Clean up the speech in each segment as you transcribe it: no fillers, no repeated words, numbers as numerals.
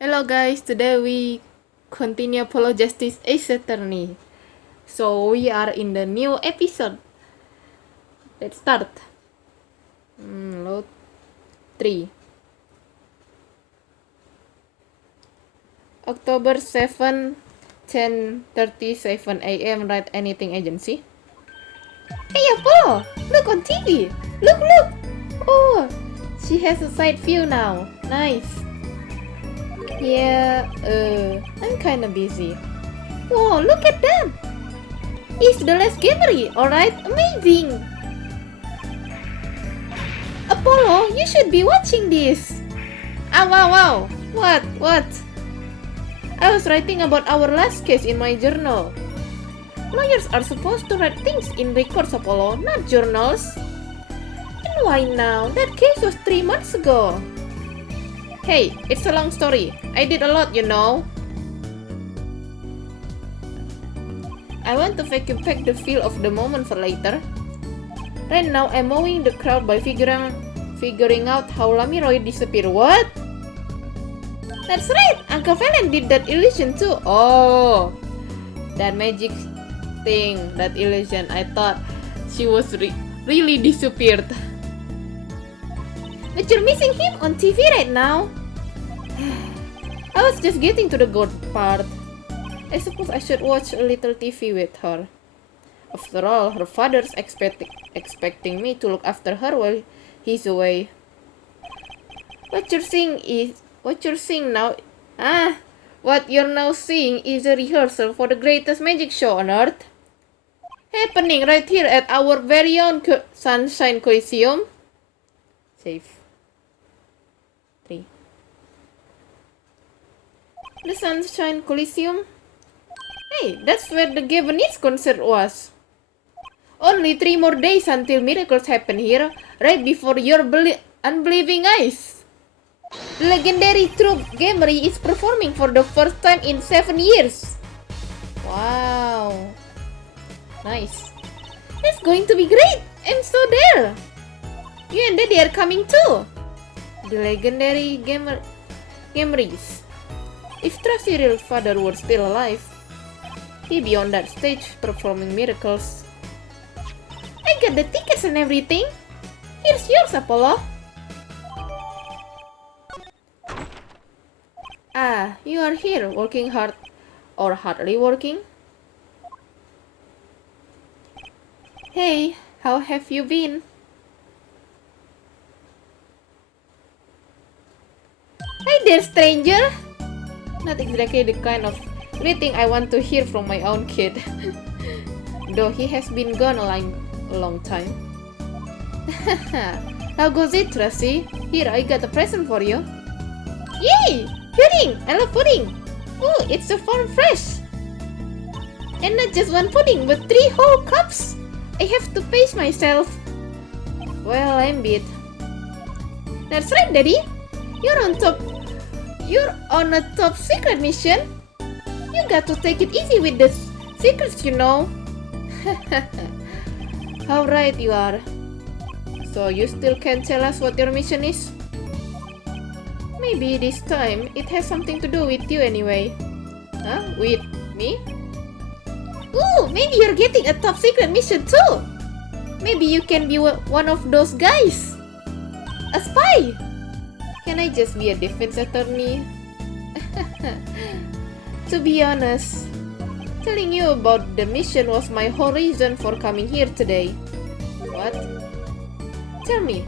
Hello guys, today we continue Apologistic Ace Attorney. So we are in the new episode. Let's start. Load 3. October 7, 10:37 a.m. Write Anything Agency. Hey Apollo! Look on TV! Look! Oh! She has a side view now. Nice. Yeah, I'm kinda busy. Whoa, look at that! It's the last gallery, alright? Amazing! Apollo, you should be watching this! Wow! What? I was writing about our last case in my journal. Lawyers are supposed to write things in records, Apollo, not journals. And why now? That case was 3 months ago. Hey, it's a long story. I did a lot, you know. I want to vacuum pack the feel of the moment for later. Right now, I'm mowing the crowd by figuring out how Lamiroy disappeared. What? That's right! Uncle Valen did that illusion too. Oh, that magic thing, that illusion. I thought she was really disappeared. But you're missing him on TV right now. I was just getting to the good part. I suppose I should watch a little TV with her. After all, her father's expecting me to look after her while he's away. What you're seeing now is a rehearsal for the greatest magic show on earth. Happening right here at our very own Sunshine Coliseum. Save. 3. The Sunshine Coliseum? Hey, that's where the Gavinese concert was. Only 3 more days until miracles happen here, right before your unbelieving eyes. The legendary troupe Gamery is performing for the first time in 7 years. Wow. Nice. That's going to be great. I'm so there. You and Daddy are coming too. The legendary Gamerys. If Tracy's real father were still alive, he'd be on that stage performing miracles. I got the tickets and everything. Here's yours, Apollo. You are here, working hard or hardly working? Hey, how have you been? Hi there, stranger! Not exactly the kind of greeting I want to hear from my own kid. Though he has been gone a long time. How goes it, Tracy? Here, I got a present for you. Yay! Pudding! I love pudding! Oh, it's so farm fresh! And not just one pudding, but 3 whole cups! I have to pace myself. Well, I'm beat. That's right, Daddy! You're on a top secret mission. You got to take it easy with the secrets, you know. How right you are. So you still can't tell us what your mission is? Maybe this time it has something to do with you anyway. Huh? With me? Ooh, maybe you're getting a top secret mission too. Maybe you can be one of those guys. A spy. Can I just be a defense attorney? To be honest, telling you about the mission was my whole reason for coming here today. What? Tell me,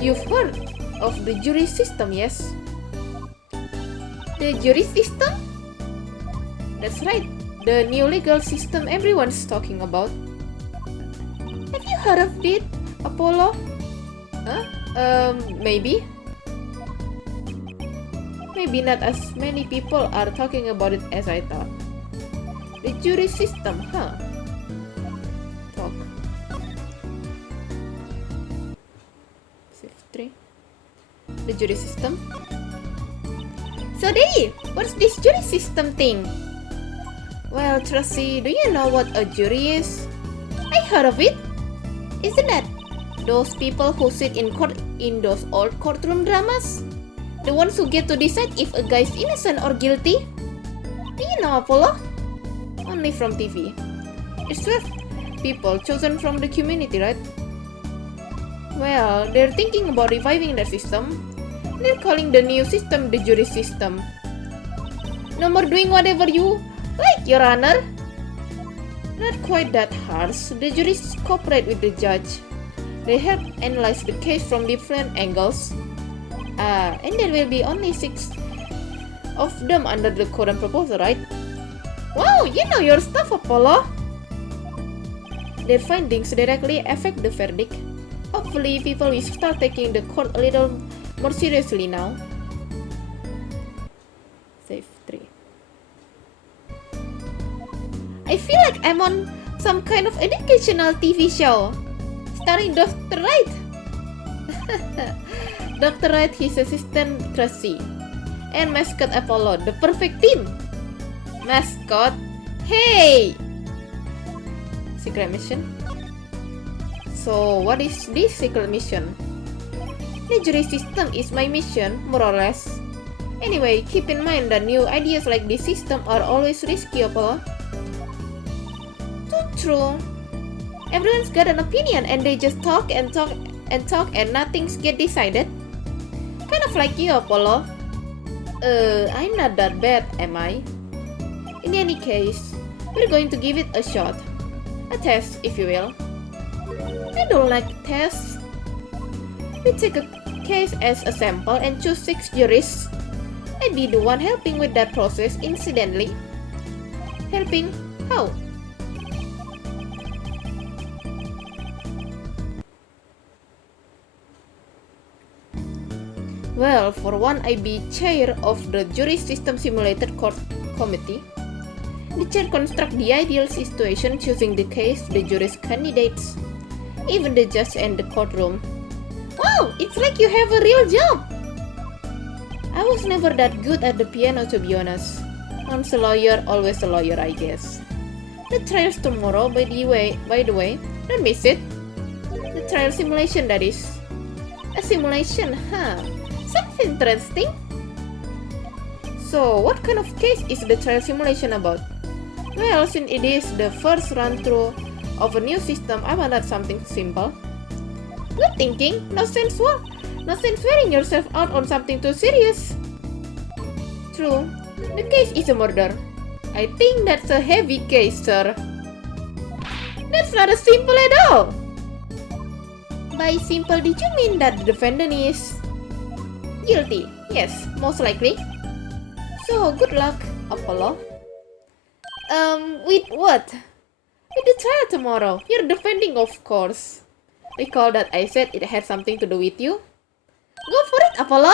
you've heard of the Jurist System, yes? The Jurist System? That's right, the new legal system everyone's talking about. Have you heard of it, Apollo? Maybe. Maybe not as many people are talking about it as I thought. The Jurist System, huh? Talk. Save 3. The Jurist System? So Daddy, what's this Jurist System thing? Well, Tracy, do you know what a jury is? I heard of it. Isn't that those people who sit in court in those old courtroom dramas? The ones who get to decide if a guy is innocent or guilty? Do you know Apollo? Only from TV. It's 12 people chosen from the community, right? Well, they're thinking about reviving their system. They're calling the new system the Jurist System. No more doing whatever you like, Your Honor. Not quite that harsh. The jurists cooperate with the judge. They help analyze the case from different angles. And there will be only 6 of them under the current proposal, right? Wow, you know your stuff, Apollo! Their findings directly affect the verdict. Hopefully, people will start taking the court a little more seriously now. Save 3. I feel like I'm on some kind of educational TV show starring Dr. Wright. Dr. Wright, his assistant Tracy, and mascot Apollo, the perfect team. Mascot? Hey! Secret mission? So, what is this secret mission? The Jurist System is my mission, more or less. Anyway, keep in mind that new ideas like this system are always risky, Apollo. Too true. Everyone's got an opinion and they just talk and talk and talk and nothing's get decided. Kind of like you, Apollo. I'm not that bad, am I? In any case, we're going to give it a shot. A test, if you will. I don't like tests. We take a case as a sample and choose 6 jurists. I'd be the one helping with that process, incidentally. Helping? How? Well, for one, I be chair of the Jurist System Simulated Court Committee. The chair construct the ideal situation, choosing the case, the jurist candidates, even the judge and the courtroom. Wow, it's like you have a real job! I was never that good at the piano, to be honest. Once a lawyer, always a lawyer, I guess. The trial's tomorrow, by the way, don't miss it. The trial simulation, that is. A simulation, huh? Sounds interesting. So, what kind of case is the trial simulation about? Well, since it is the first run-through of a new system, I wanted something simple. Good thinking. No sense wearing yourself out on something too serious. True. The case is a murder. I think that's a heavy case, sir. That's not as simple at all. By simple, did you mean that the defendant is guilty? Yes, most likely. So, good luck, Apollo. With what? With the trial tomorrow. You're defending, of course. Recall that I said it had something to do with you? Go for it, Apollo.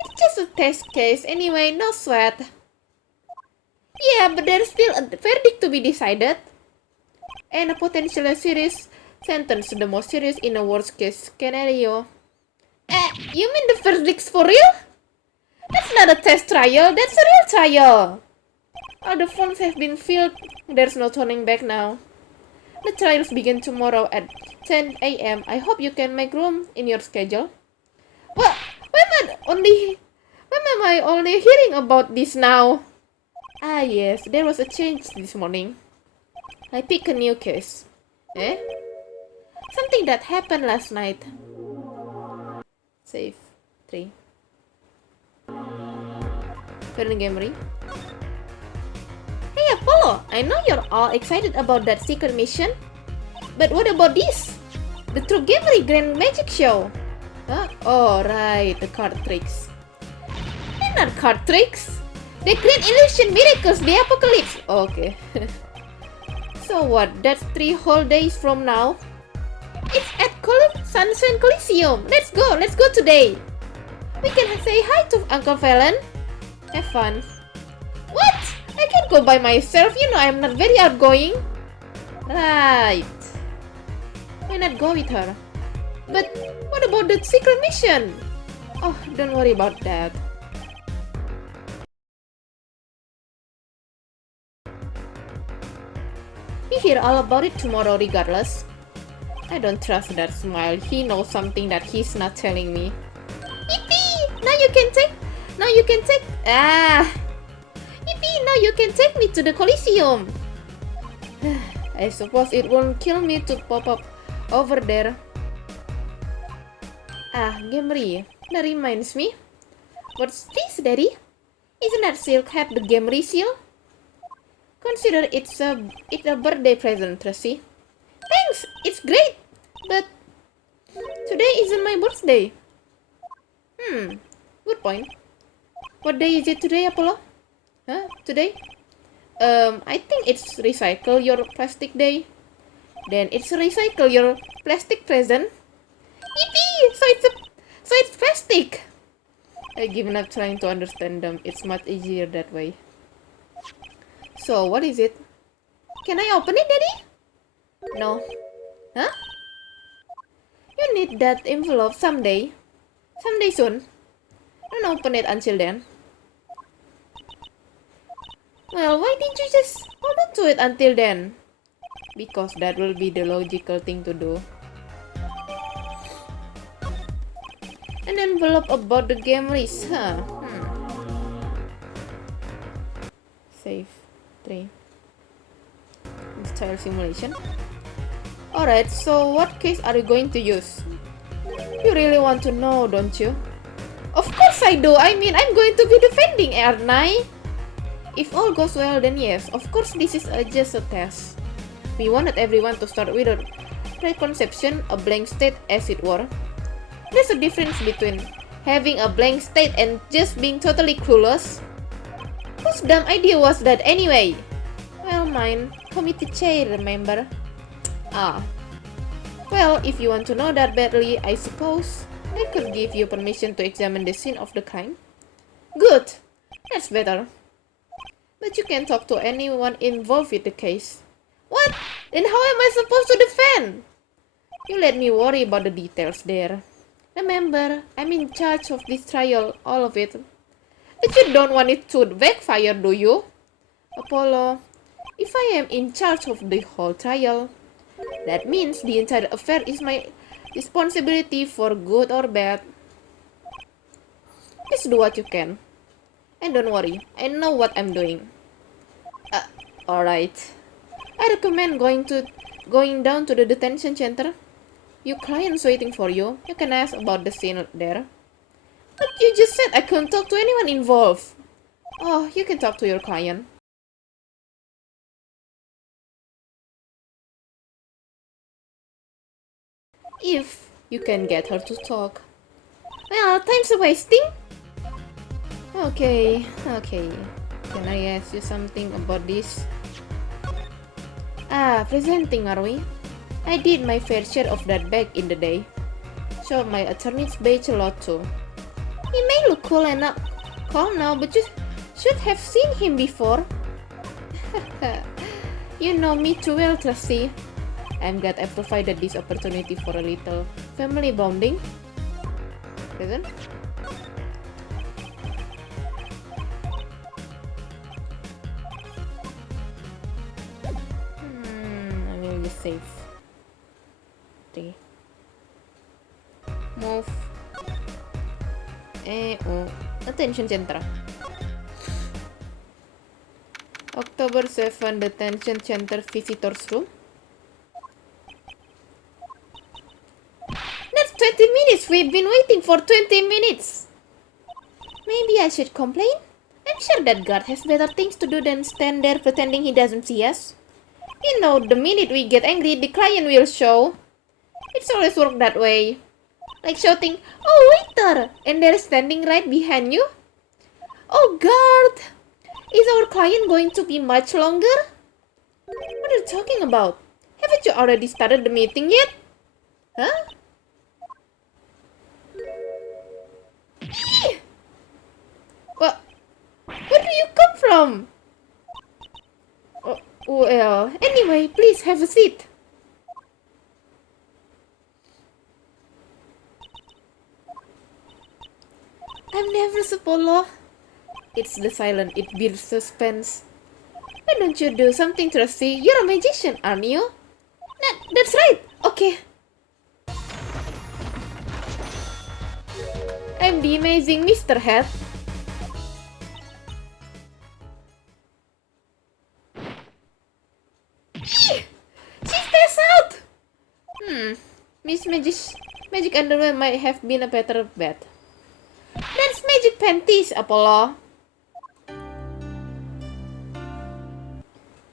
It's just a test case anyway, no sweat. Yeah, but there's still a verdict to be decided. And a potentially serious sentence, the most serious in a worst case scenario. You mean the verdict's for real? That's not a test trial, that's a real trial. All the forms have been filled, there's no turning back now. The trials begin tomorrow at 10 a.m. I hope you can make room in your schedule. Well, when am I only hearing about this now? Ah yes, there was a change this morning. I pick a new case. Something that happened last night. Save 3. Current game ring. Hey Apollo, I know you're all excited about that secret mission. But what about this? The True Gamery Grand Magic Show. Huh? Oh right, the card tricks. They're not card tricks. They create illusion miracles, the apocalypse. Okay. So what, that's 3 whole days from now? It's at Sunshine Coliseum. Let's go today. We can say hi to Uncle Valen. Have fun. What? I can't go by myself, you know I'm not very outgoing. Right. Why not go with her? But what about the secret mission? Oh, don't worry about that. You hear all about it tomorrow regardless. I don't trust that smile. He knows something that he's not telling me. Yippee! Now you can take. Yippee! Now you can take me to the Coliseum. I suppose it won't kill me to pop up over there. Gamery. That reminds me. What's this, Daddy? Isn't that silk hat the Gamery seal? Consider it's a birthday present, Tracy. Thanks, it's great. But today isn't my birthday. Good point. What day is it today, Apollo? Today? I think it's recycle your plastic day. Then it's recycle your plastic present. Yippee! So it's plastic. I've given up trying to understand them. It's much easier that way. So what is it? Can I open it, Daddy? No. Huh? You need that envelope someday. Someday soon. Don't open it until then. Well, why didn't you just hold on to it until then? Because that will be the logical thing to do. An envelope about the game list, huh? Save 3. Child simulation. Alright, so what case are you going to use? You really want to know, don't you? Of course I do. I mean, I'm going to be defending, aren't I? If all goes well, then yes. Of course, this is just a test. We wanted everyone to start with a preconception, a blank state, as it were. There's a difference between having a blank state and just being totally clueless. Whose dumb idea was that anyway? Well, mine. Committee chair, remember? Well, if you want to know that badly, I suppose I could give you permission to examine the scene of the crime. Good. That's better. But you can't talk to anyone involved with the case. What? Then how am I supposed to defend? You let me worry about the details there. Remember, I'm in charge of this trial, all of it. But you don't want it to backfire, do you? Apollo, if I am in charge of the whole trial, that means the entire affair is my responsibility for good or bad. Just do what you can. And don't worry, I know what I'm doing. Alright. I recommend going down to the detention center. Your client's waiting for you. You can ask about the scene there. But you just said I couldn't talk to anyone involved. Oh, you can talk to your client. If you can get her to talk. Well, time's wasting. Okay. Can I ask you something about this? Presenting, are we? I did my fair share of that back in the day. So my attorney's badge a lot too. He may look cool now, but you should have seen him before. You know me too well, Tracy. I'm glad I provided this opportunity for a little family bonding. Present? I will be safe. 3. Move. Attention center. October 7, detention center visitors room. That's 20 minutes! We've been waiting for 20 minutes! Maybe I should complain? I'm sure that guard has better things to do than stand there pretending he doesn't see us. You know, the minute we get angry, the client will show. It's always worked that way. Like shouting, "Oh, waiter!" and they're standing right behind you. Oh, guard! Is our client going to be much longer? What are you talking about? Haven't you already started the meeting yet? Huh? Where do you come from? Well, anyway, please have a seat. I'm nervous, Apollo. It's the silence, it builds suspense. Why don't you do something, Tracy? You're a magician, aren't you? That's right. Okay. I'm the amazing Mr. Head. She stays out! Miss Magic Underwear might have been a better bet. That's Magic Panties, Apollo.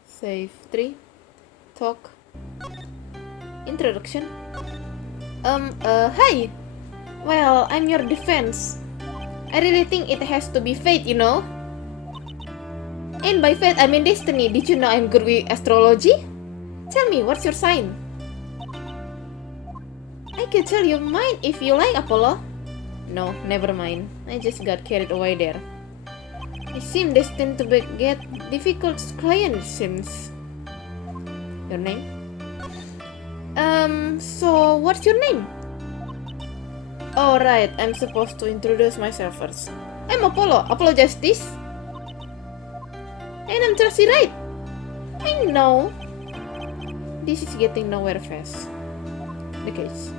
Save 3. Talk. Introduction. Hi! Well, I'm your defense. I really think it has to be fate, you know? And by fate, I mean destiny. Did you know I'm good with astrology? Tell me, what's your sign? I can tell you mine if you like, Apollo. No, never mind. I just got carried away there. I seem destined to get difficult clients, seems. Your name? So what's your name? Oh, right, I'm supposed to introduce myself first. I'm Apollo Justice. And I'm Tracy Wright. I know. This is getting nowhere fast. The case.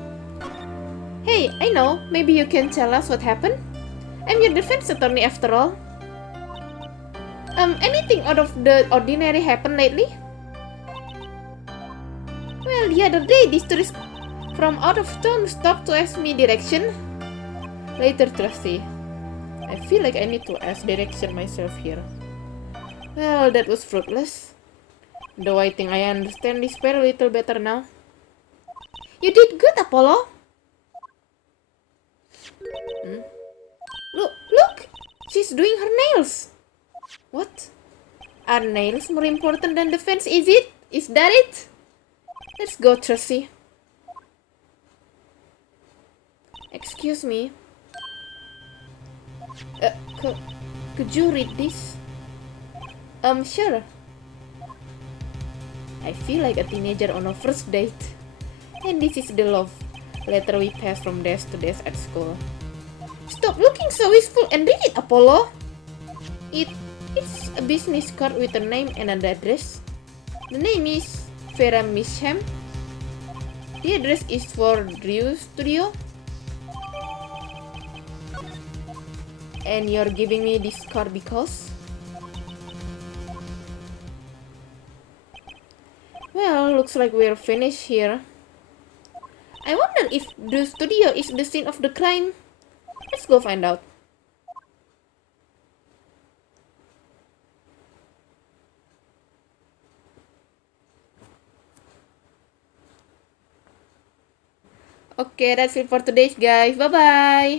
Hey, I know. Maybe you can tell us what happened? I'm your defense attorney after all. Anything out of the ordinary happened lately? Well, the other day, this tourist from out of town stopped to ask me direction. Later, Trusty. I feel like I need to ask direction myself here. Well, that was fruitless. Though I think I understand this spell a little better now. You did good, Apollo. Look! She's doing her nails. What? Are nails more important than defense, is it? Is that it? Let's go, Tracy. Excuse me. Could you read this? Sure. I feel like a teenager on a first date. And this is the love letter we pass from desk to desk at school. Stop looking so wistful and read it, Apollo. It's a business card with a name and an address. The name is Vera Misham. The address is for Drew Studio. And you're giving me this card because? Well, looks like we're finished here. I wonder if the studio is the scene of the crime. Let's go find out. Okay, that's it for today, guys. Bye-bye.